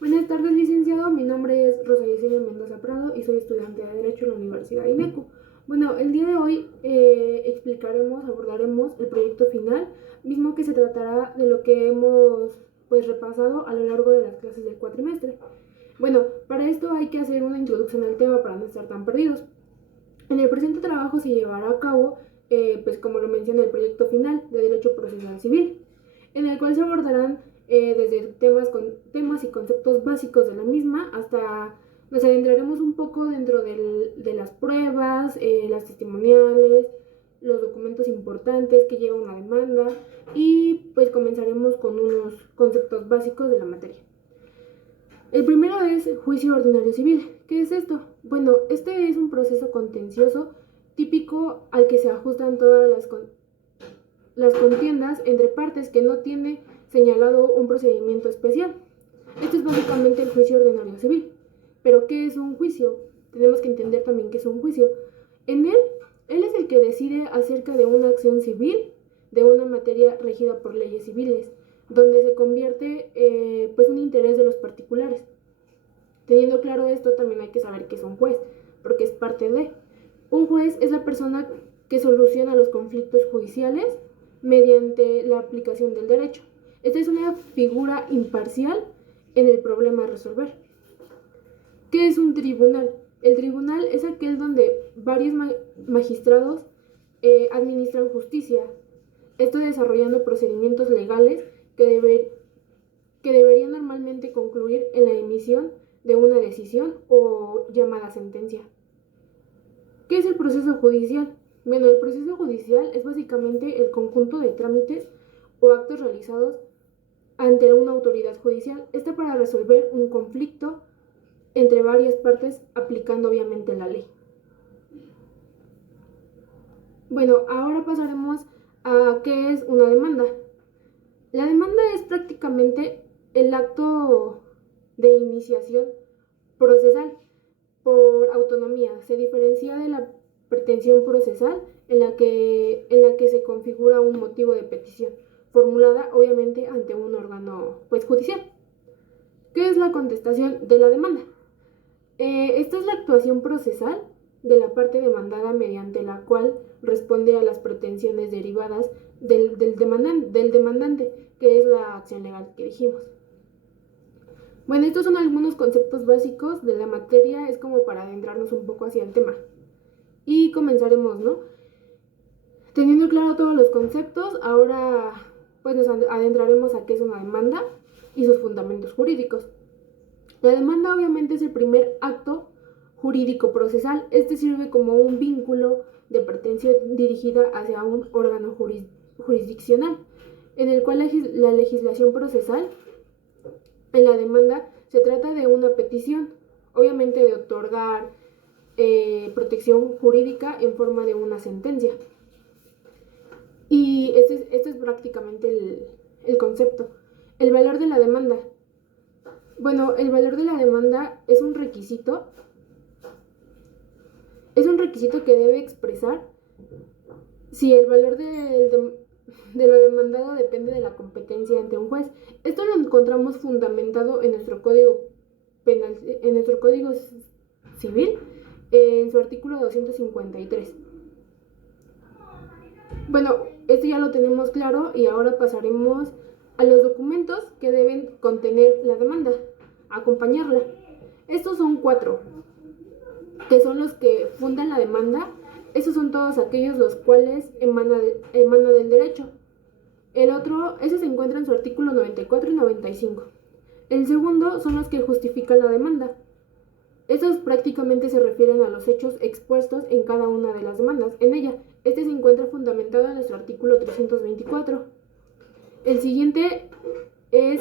Buenas tardes, licenciado. Mi nombre es Rosa Yesenia Mendoza Prado y soy estudiante de Derecho en la Universidad INECU. Bueno, el día de hoy abordaremos el proyecto final, mismo que se tratará de lo que hemos repasado a lo largo de las clases del cuatrimestre. Bueno, para esto hay que hacer una introducción al tema para no estar tan perdidos. En el presente trabajo se llevará a cabo, como lo menciona, el proyecto final de Derecho Procesal Civil, en el cual se abordarán desde temas y conceptos básicos de la misma hasta nos adentraremos un poco dentro de las pruebas, las testimoniales, los documentos importantes que lleva una demanda y pues comenzaremos con unos conceptos básicos de la materia. El primero es juicio ordinario civil. ¿Qué es esto? Bueno, este es un proceso contencioso típico al que se ajustan todas las contiendas entre partes que no tiene señalado un procedimiento especial. Esto es básicamente el juicio ordinario civil. Pero ¿qué es un juicio? Tenemos que entender también qué es un juicio. En él es el que decide acerca de una acción civil, de una materia regida por leyes civiles, donde se convierte un interés de los particulares. Teniendo claro esto, también hay que saber qué es un juez, porque es parte de. Un juez es la persona que soluciona los conflictos judiciales mediante la aplicación del derecho. Esta es una figura imparcial en el problema a resolver. ¿Qué es un tribunal? El tribunal es aquel donde varios magistrados administran justicia, esto desarrollando procedimientos legales que deberían normalmente concluir en la emisión de una decisión o llamada sentencia. ¿Qué es el proceso judicial? Bueno, el proceso judicial es básicamente el conjunto de trámites o actos realizados ante una autoridad judicial. Esta para resolver un conflicto entre varias partes aplicando obviamente la ley. Bueno, ahora pasaremos a qué es una demanda. La demanda es prácticamente el acto de iniciación procesal por autonomía. Se diferencia de la pretensión procesal en la que se configura un motivo de petición, formulada obviamente ante un órgano judicial. ¿Qué es la contestación de la demanda? Esta es la actuación procesal de la parte demandada mediante la cual responde a las pretensiones derivadas del demandante, que es la acción legal que dijimos. Bueno, estos son algunos conceptos básicos de la materia, es como para adentrarnos un poco hacia el tema. Y comenzaremos, ¿no? Teniendo claro todos los conceptos, ahora nos adentraremos a qué es una demanda y sus fundamentos jurídicos. La demanda obviamente es el primer acto jurídico procesal. Este sirve como un vínculo de pretensión dirigida hacia un órgano jurisdiccional, en el cual la legislación procesal en la demanda se trata de una petición, obviamente de otorgar protección jurídica en forma de una sentencia. Y este es prácticamente el concepto. El valor de la demanda. Bueno, el valor de la demanda es un requisito que debe expresar si el valor de lo demandado depende de la competencia ante un juez. Esto lo encontramos fundamentado en nuestro Código Penal, en nuestro Código Civil, en su artículo 253. Bueno, esto ya lo tenemos claro y ahora pasaremos a los documentos que deben contener la demanda, acompañarla. Estos son 4, que son los que fundan la demanda. Esos son todos aquellos los cuales emana del derecho. El otro, ese se encuentra en su artículo 94 y 95. El segundo son los que justifican la demanda. Estos prácticamente se refieren a los hechos expuestos en cada una de las demandas. En ella, este se encuentra fundamentado en nuestro artículo 324. El siguiente es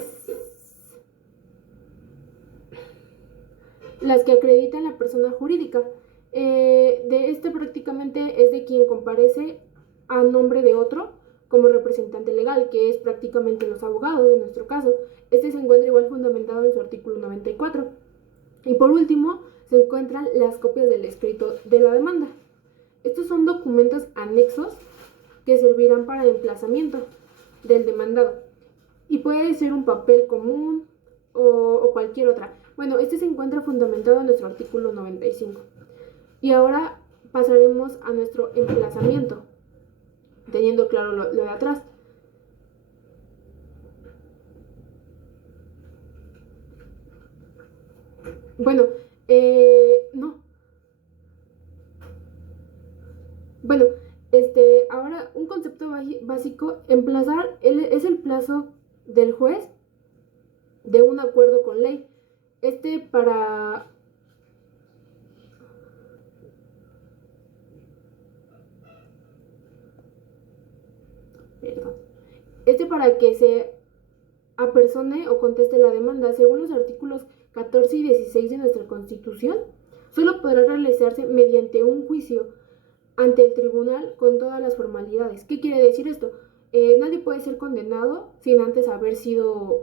las que acreditan la persona jurídica. De este prácticamente es de quien comparece a nombre de otro como representante legal, que es prácticamente los abogados en nuestro caso. Este se encuentra igual fundamentado en su artículo 94. Y por último, se encuentran las copias del escrito de la demanda. Estos son documentos anexos que servirán para el emplazamiento del demandado. Y puede ser un papel común, o cualquier otra. Bueno, este se encuentra fundamentado en nuestro artículo 95. Y ahora pasaremos a nuestro emplazamiento, teniendo claro lo de atrás. Bueno, no. Bueno, ahora un concepto básico, emplazar es el plazo del juez de un acuerdo con ley. Para... Perdón. Para que se apersone o conteste la demanda, según los artículos 14 y 16 de nuestra Constitución, solo podrá realizarse mediante un juicio ante el tribunal con todas las formalidades. ¿Qué quiere decir esto? Nadie puede ser condenado sin antes haber sido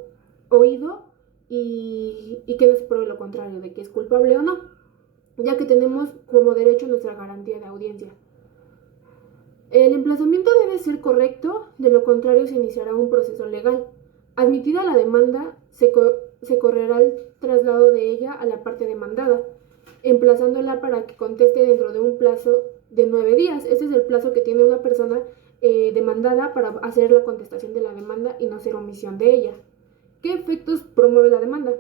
oído y que no se pruebe lo contrario, de que es culpable o no, ya que tenemos como derecho nuestra garantía de audiencia. El emplazamiento debe ser correcto, de lo contrario se iniciará un proceso legal. Admitida la demanda, se correrá el traslado de ella a la parte demandada, emplazándola para que conteste dentro de un plazo de 9 días. Ese es el plazo que tiene una persona demandada para hacer la contestación de la demanda y no hacer omisión de ella. ¿Qué efectos promueve la demanda?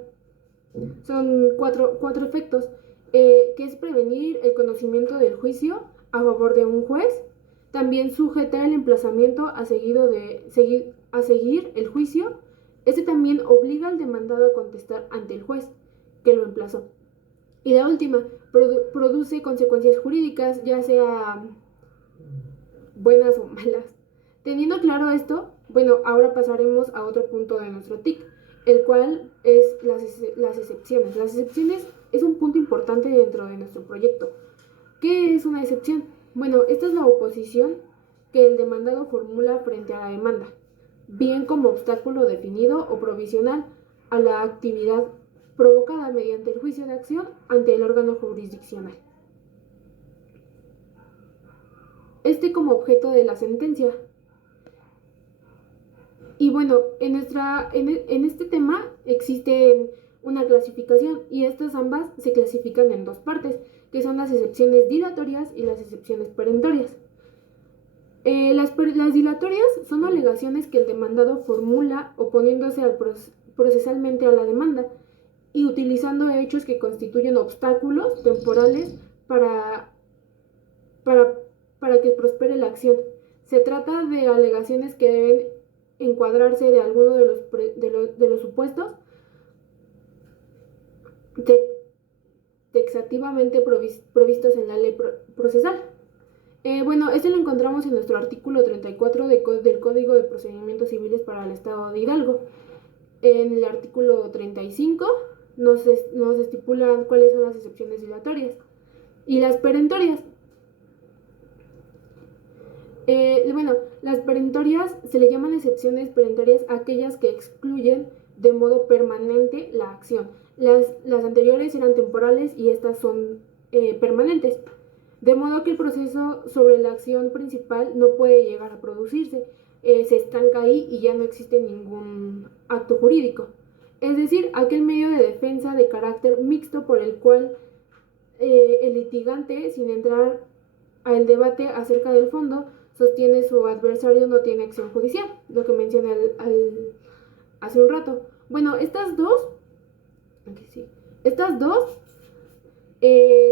Son cuatro efectos, que es prevenir el conocimiento del juicio a favor de un juez, también sujetar el emplazamiento a seguir el juicio. También obliga al demandado a contestar ante el juez que lo emplazó. Y la última, produce consecuencias jurídicas, ya sea buenas o malas. Teniendo claro esto, bueno, ahora pasaremos a otro punto de nuestro TIC, el cual es las excepciones. Las excepciones es un punto importante dentro de nuestro proyecto. ¿Qué es una excepción? Bueno, esta es la oposición que el demandado formula frente a la demanda, bien como obstáculo definido o provisional a la actividad provocada mediante el juicio de acción ante el órgano jurisdiccional. Como objeto de la sentencia. Y bueno, en este tema existe una clasificación y estas ambas se clasifican en dos partes, que son las excepciones dilatorias y las excepciones perentorias. Las dilatorias son alegaciones que el demandado formula oponiéndose procesalmente a la demanda y utilizando hechos que constituyen obstáculos temporales para que prospere la acción. Se trata de alegaciones que deben encuadrarse de alguno de los supuestos taxativamente provistos en la ley procesal. Bueno, lo encontramos en nuestro artículo 34 del Código de Procedimientos Civiles para el Estado de Hidalgo. En el artículo 35 nos estipulan cuáles son las excepciones dilatorias y las perentorias. Bueno, las perentorias se le llaman excepciones perentorias a aquellas que excluyen de modo permanente la acción. Las anteriores eran temporales y estas son permanentes. De modo que el proceso sobre la acción principal no puede llegar a producirse, se estanca ahí y ya no existe ningún acto jurídico. Es decir, aquel medio de defensa de carácter mixto por el cual el litigante, sin entrar al debate acerca del fondo, sostiene su adversario no tiene acción judicial, lo que mencioné hace un rato. Bueno, estas dos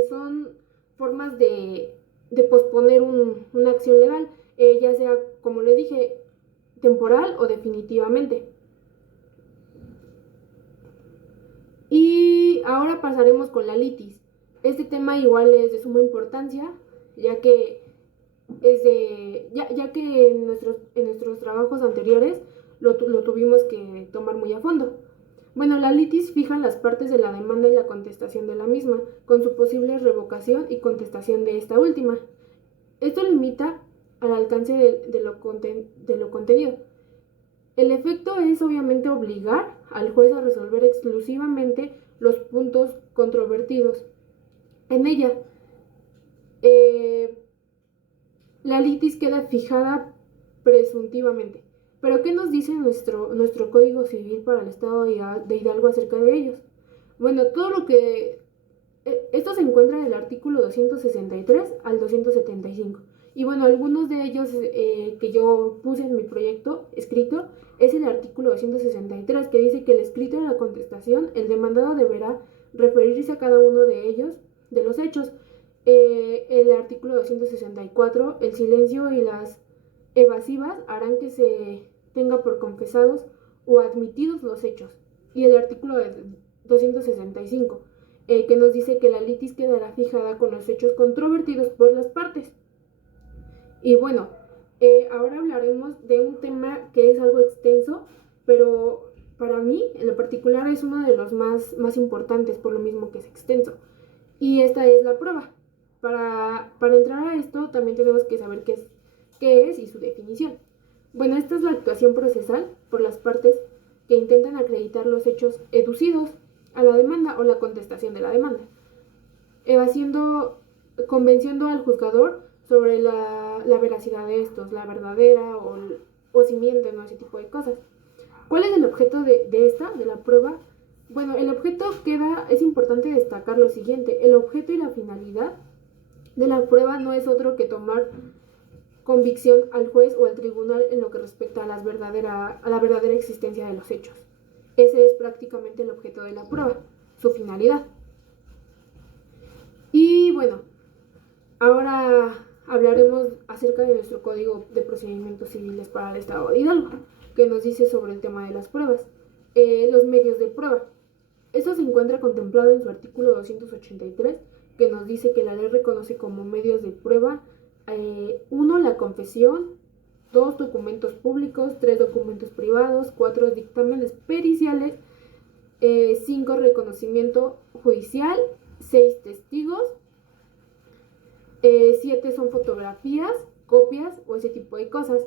son formas de posponer una acción legal, ya sea, como le dije, temporal o definitivamente. Y ahora pasaremos con la litis. Este tema igual es de suma importancia, ya que en nuestros trabajos anteriores lo tuvimos que tomar muy a fondo. Bueno, la litis fija las partes de la demanda y la contestación de la misma, con su posible revocación y contestación de esta última. Esto limita al alcance de lo contenido. El efecto es obviamente obligar al juez a resolver exclusivamente los puntos controvertidos en ella. La litis queda fijada presuntivamente. Pero ¿qué nos dice nuestro Código Civil para el Estado de Hidalgo acerca de ellos? Bueno, todo lo que... Esto se encuentra del artículo 263 al 275. Y bueno, algunos de ellos que yo puse en mi proyecto escrito es el artículo 263, que dice que el escrito de la contestación, el demandado deberá referirse a cada uno de ellos, de los hechos. El artículo 264, el silencio y las evasivas harán que se tenga por confesados o admitidos los hechos. Y el artículo 265, que nos dice que la litis quedará fijada con los hechos controvertidos por las partes. Y bueno, ahora hablaremos de un tema que es algo extenso, pero para mí en lo particular es uno de los más importantes por lo mismo que es extenso. Y esta es la prueba. Para entrar a esto también tenemos que saber qué es y su definición. Bueno, esta es la actuación procesal por las partes que intentan acreditar los hechos educidos a la demanda o la contestación de la demanda, convenciendo al juzgador sobre la veracidad de estos, la verdadera o si mienten o ese tipo de cosas. ¿Cuál es el objeto de la prueba? Bueno, el objeto es importante destacar lo siguiente: el objeto y la finalidad de la prueba no es otro que tomar convicción al juez o al tribunal en lo que respecta a la verdadera existencia de los hechos. Ese es prácticamente el objeto de la prueba, su finalidad. Y bueno, ahora hablaremos acerca de nuestro Código de Procedimientos Civiles para el Estado de Hidalgo, que nos dice sobre el tema de las pruebas. Los medios de prueba. Esto se encuentra contemplado en su artículo 283, que nos dice que la ley reconoce como medios de prueba 1. La confesión, 2. Documentos públicos, 3. Documentos privados, 4. Dictámenes periciales, 5. Reconocimiento judicial, 6. Testigos, 7 son fotografías, copias o ese tipo de cosas.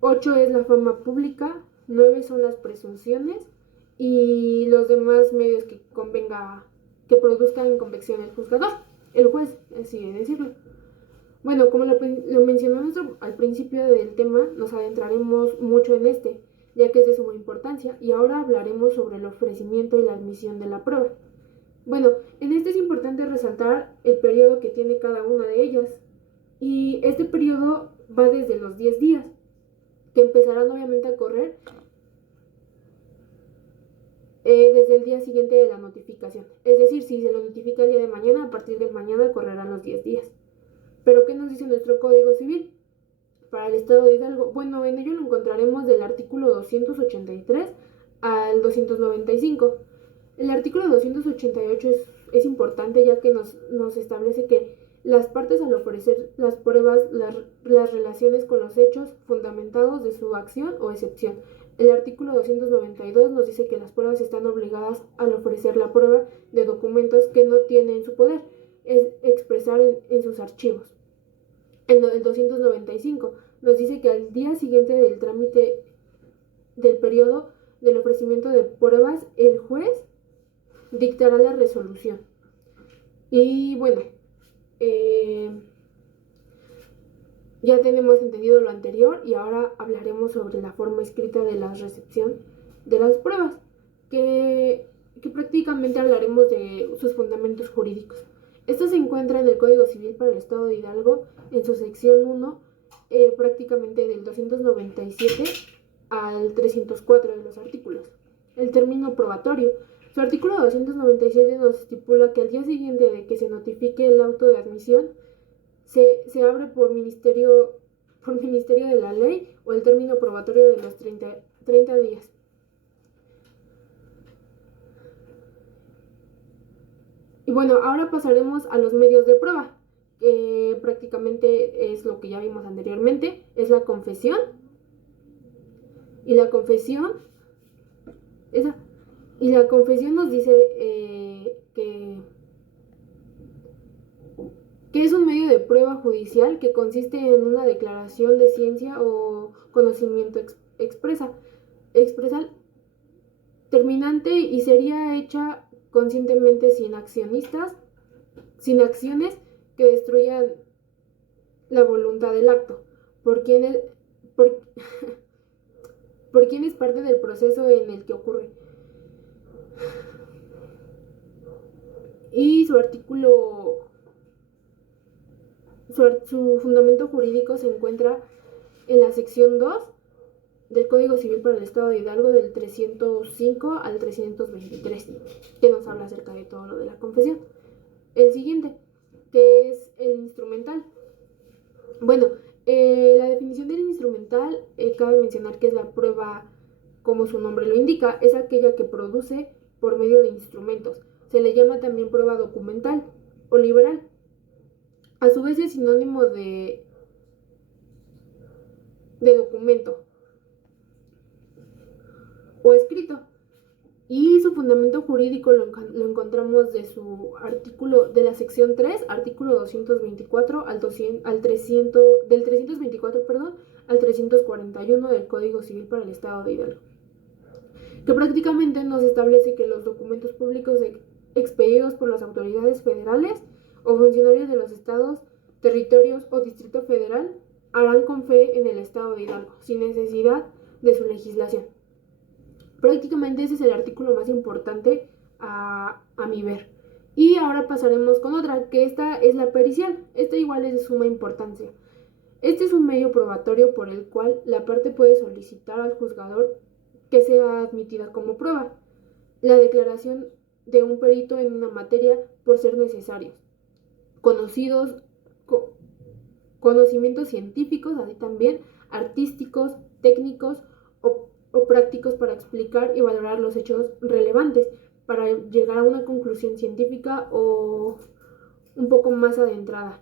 8 es la fama pública, 9 son las presunciones y los demás medios que produzcan convicción el juzgador, el juez, así de decirlo. Bueno, como lo mencionamos al principio del tema, nos adentraremos mucho en ya que es de suma importancia, y ahora hablaremos sobre el ofrecimiento y la admisión de la prueba. Bueno, en es importante resaltar el periodo que tiene cada una de ellas, y este periodo va desde los 10 días, que empezarán obviamente a correr desde el día siguiente de la notificación. Es decir, si se lo notifica el día de mañana, a partir de mañana correrán los 10 días. ¿Pero qué nos dice nuestro Código Civil para el Estado de Hidalgo? Bueno, en ello lo encontraremos del artículo 283 al 295. El artículo 288 es importante, ya que nos establece que las partes, al ofrecer las pruebas, las relaciones con los hechos fundamentados de su acción o excepción. El artículo 292 nos dice que las pruebas están obligadas al ofrecer la prueba de documentos que no tienen en su poder, es expresar en sus archivos. En el 295 nos dice que al día siguiente del trámite del periodo del ofrecimiento de pruebas, el juez dictará la resolución. Y bueno, ya tenemos entendido lo anterior y ahora hablaremos sobre la forma escrita de la recepción de las pruebas, que prácticamente hablaremos de sus fundamentos jurídicos. Esto se encuentra en el Código Civil para el Estado de Hidalgo, en su sección 1, prácticamente del 297 al 304 de los artículos. El término probatorio. Su artículo 297 nos estipula que al día siguiente de que se notifique el auto de admisión, se abre por ministerio de la ley o el término probatorio de los 30 días. Y bueno, ahora pasaremos a los medios de prueba, que prácticamente es lo que ya vimos anteriormente, es la confesión. Y la confesión nos dice que es un medio de prueba judicial que consiste en una declaración de ciencia o conocimiento expresal, terminante, y sería hecha conscientemente sin acciones que destruyan la voluntad del acto, por por quién es parte del proceso en el que ocurre. Y su fundamento jurídico se encuentra en la sección 2 del Código Civil para el Estado de Hidalgo del 305 al 323, que nos habla acerca de todo lo de la confesión. El siguiente, que es el instrumental. Bueno, la definición del instrumental, cabe mencionar que es la prueba, como su nombre lo indica, es aquella que produce por medio de instrumentos. Se le llama también prueba documental o liberal. A su vez es sinónimo de documento o escrito. Y su fundamento jurídico lo encontramos de su artículo, de la sección 3, artículo 224 al 300, del 324, perdón, al 341 del Código Civil para el Estado de Hidalgo, que prácticamente nos establece que los documentos públicos expedidos por las autoridades federales o funcionarios de los estados, territorios o Distrito Federal harán con fe en el Estado de Hidalgo, sin necesidad de su legislación. Prácticamente ese es el artículo más importante a mi ver. Y ahora pasaremos con otra, que esta es la pericial. Esta igual es de suma importancia. Este es un medio probatorio por el cual la parte puede solicitar al juzgador que sea admitida como prueba la declaración de un perito en una materia por ser necesarios, conocimientos científicos, así también artísticos, técnicos o prácticos para explicar y valorar los hechos relevantes, para llegar a una conclusión científica o un poco más adentrada.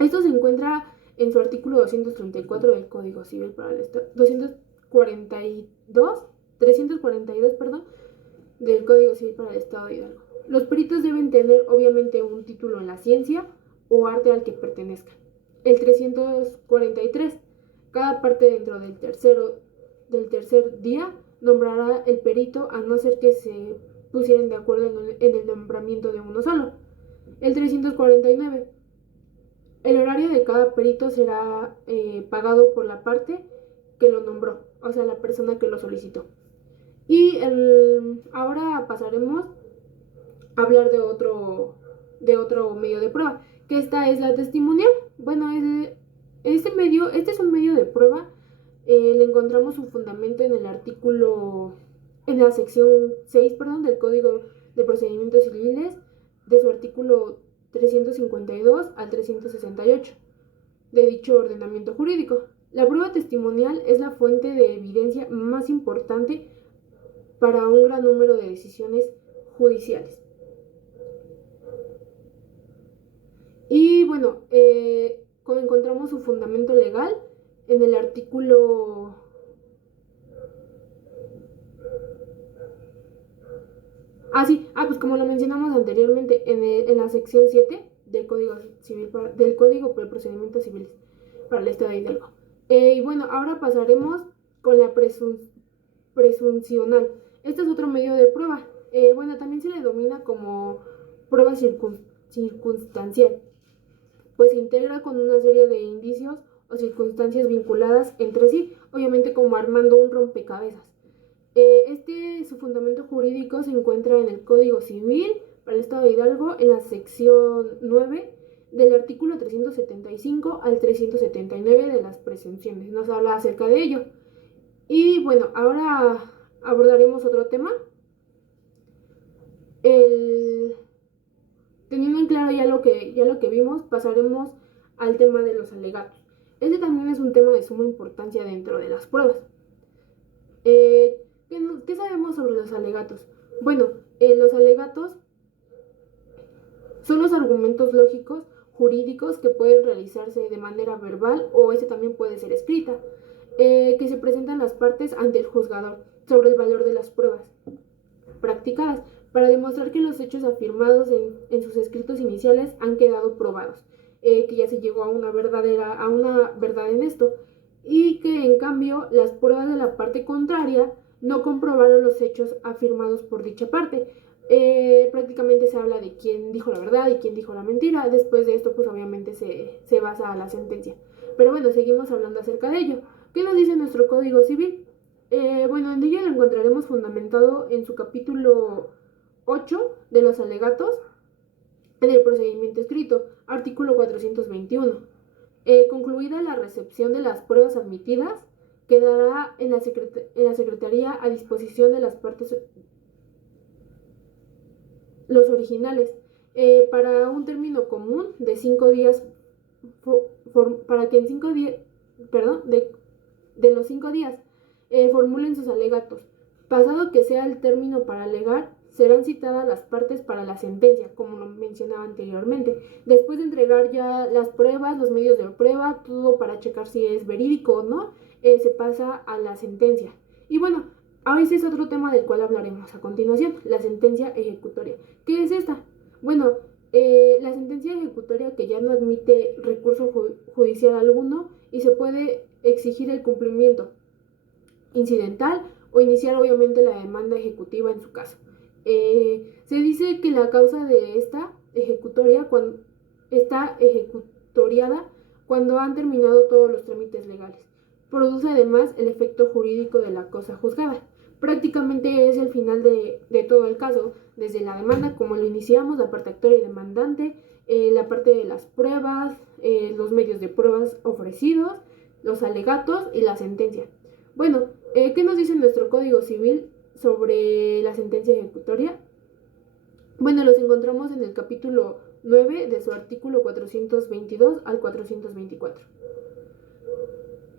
Esto se encuentra en su artículo 234 del Código Civil para el Estado, 342, perdón, del Código Civil para el Estado de Hidalgo. Los peritos deben tener obviamente un título en la ciencia o arte al que pertenezcan. El 343, cada parte dentro del tercer día nombrará el perito, a no ser que se pusieran de acuerdo en el nombramiento de uno solo. El 349, el horario de cada perito será pagado por la parte que lo nombró, o sea, la persona que lo solicitó. Y ahora pasaremos a hablar de otro medio de prueba, que esta es la testimonial. Bueno, este es un medio de prueba. Le encontramos su fundamento en el artículo, en la sección 6, perdón, del Código de Procedimientos Civiles, de su artículo 352 al 368 de dicho ordenamiento jurídico. La prueba testimonial es la fuente de evidencia más importante para un gran número de decisiones judiciales. Y bueno, como encontramos su fundamento legal en el artículo pues como lo mencionamos anteriormente, en la sección 7 del Código Civil, del Código de Procedimientos Civiles para el Estado de Hidalgo. Y bueno, ahora pasaremos con la presuncional. Este es otro medio de prueba. Bueno, también se le denomina como prueba circunstancial, pues se integra con una serie de indicios o circunstancias vinculadas entre sí, obviamente como armando un rompecabezas. Su fundamento jurídico se encuentra en el Código Civil para el Estado de Hidalgo, en la sección 9 del artículo 375 al 379 de las presunciones. Nos habla acerca de ello. Y bueno, ahora abordaremos otro tema. Teniendo en claro ya lo que vimos, pasaremos al tema de los alegatos. Este también es un tema de suma importancia dentro de las pruebas. ¿Qué sabemos sobre los alegatos? Bueno, los alegatos son los argumentos lógicos, jurídicos, que pueden realizarse de manera verbal o también puede ser escrita, que se presentan las partes ante el juzgador sobre el valor de las pruebas practicadas, para demostrar que los hechos afirmados en sus escritos iniciales han quedado probados, que ya se llegó a una verdad en esto, y que en cambio las pruebas de la parte contraria no comprobaron los hechos afirmados por dicha parte. Prácticamente se habla de quién dijo la verdad y quién dijo la mentira. Después de esto, pues obviamente se basa a la sentencia. Pero bueno, seguimos hablando acerca de ello, ¿Qué nos dice nuestro Código Civil? Bueno, en ello lo encontraremos fundamentado en su capítulo 8 de los alegatos en el procedimiento escrito, artículo 421. Concluida la recepción de las pruebas admitidas, quedará en la Secretaría a disposición de las partes los originales para un término común de 5 días, para que en 5 días, perdón, de los 5 días formulen sus alegatos. Pasado que sea el término para alegar, serán citadas las partes para la sentencia, como lo mencionaba anteriormente. Después de entregar ya las pruebas, los medios de prueba, todo para checar si es verídico o no, se pasa a la sentencia. Y bueno, a veces otro tema del cual hablaremos a continuación, la sentencia ejecutoria. ¿Qué es esta? Bueno, la sentencia ejecutoria que ya no admite recurso judicial alguno y se puede exigir el cumplimiento incidental o iniciar obviamente la demanda ejecutiva en su caso. Se dice que la causa de esta ejecutoria está ejecutoriada cuando han terminado todos los trámites legales. Produce además el efecto jurídico de la cosa juzgada. Prácticamente es el final de todo el caso, desde la demanda, como lo iniciamos, la parte actora y demandante, la parte de las pruebas, los medios de pruebas ofrecidos, los alegatos y la sentencia. Bueno, ¿qué nos dice nuestro Código Civil sobre la sentencia ejecutoria? Bueno, los encontramos en el capítulo 9 de su artículo 422 al 424.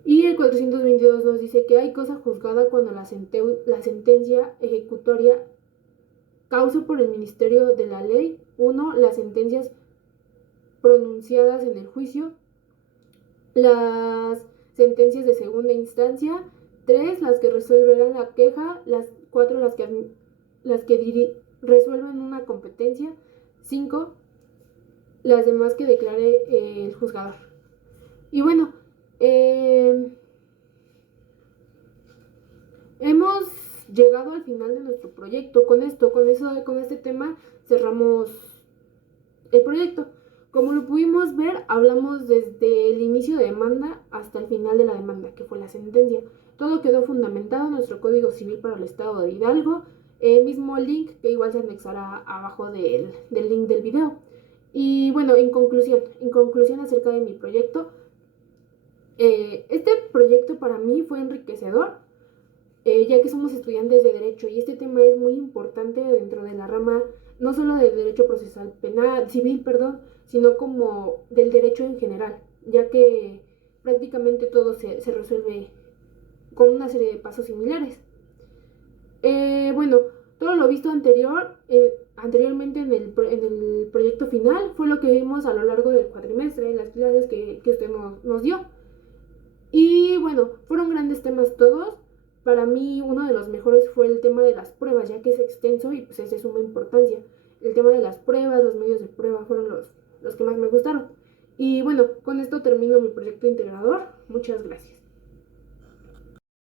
Y el 422 nos dice que hay cosa juzgada cuando la sentencia ejecutoria causa por el Ministerio de la Ley 1. Las sentencias pronunciadas en el juicio, las sentencias de segunda instancia, 3 las que resolverán la queja, las 4 las que resuelven una competencia, 5 las demás que declare el juzgador. Y bueno, hemos llegado al final de nuestro proyecto. Con este tema cerramos el proyecto. Como lo pudimos ver, hablamos desde el inicio de demanda hasta el final de la demanda, que fue la sentencia. Todo quedó fundamentado en nuestro Código Civil para el Estado de Hidalgo, mismo link que igual se anexará abajo del link del video. Y bueno, en conclusión acerca de mi proyecto, este proyecto para mí fue enriquecedor, ya que somos estudiantes de Derecho y este tema es muy importante dentro de la rama no solo del derecho procesal civil, sino como del derecho en general, ya que prácticamente todo se resuelve con una serie de pasos similares. Bueno, todo lo visto anteriormente en el proyecto final fue lo que vimos a lo largo del cuatrimestre, en las clases que usted nos dio. Y bueno, fueron grandes temas todos. Para mí uno de los mejores fue el tema de las pruebas, ya que es extenso y pues es de suma importancia. El tema de las pruebas, los medios de prueba fueron los que más me gustaron. Y bueno, con esto termino mi proyecto integrador. Muchas gracias.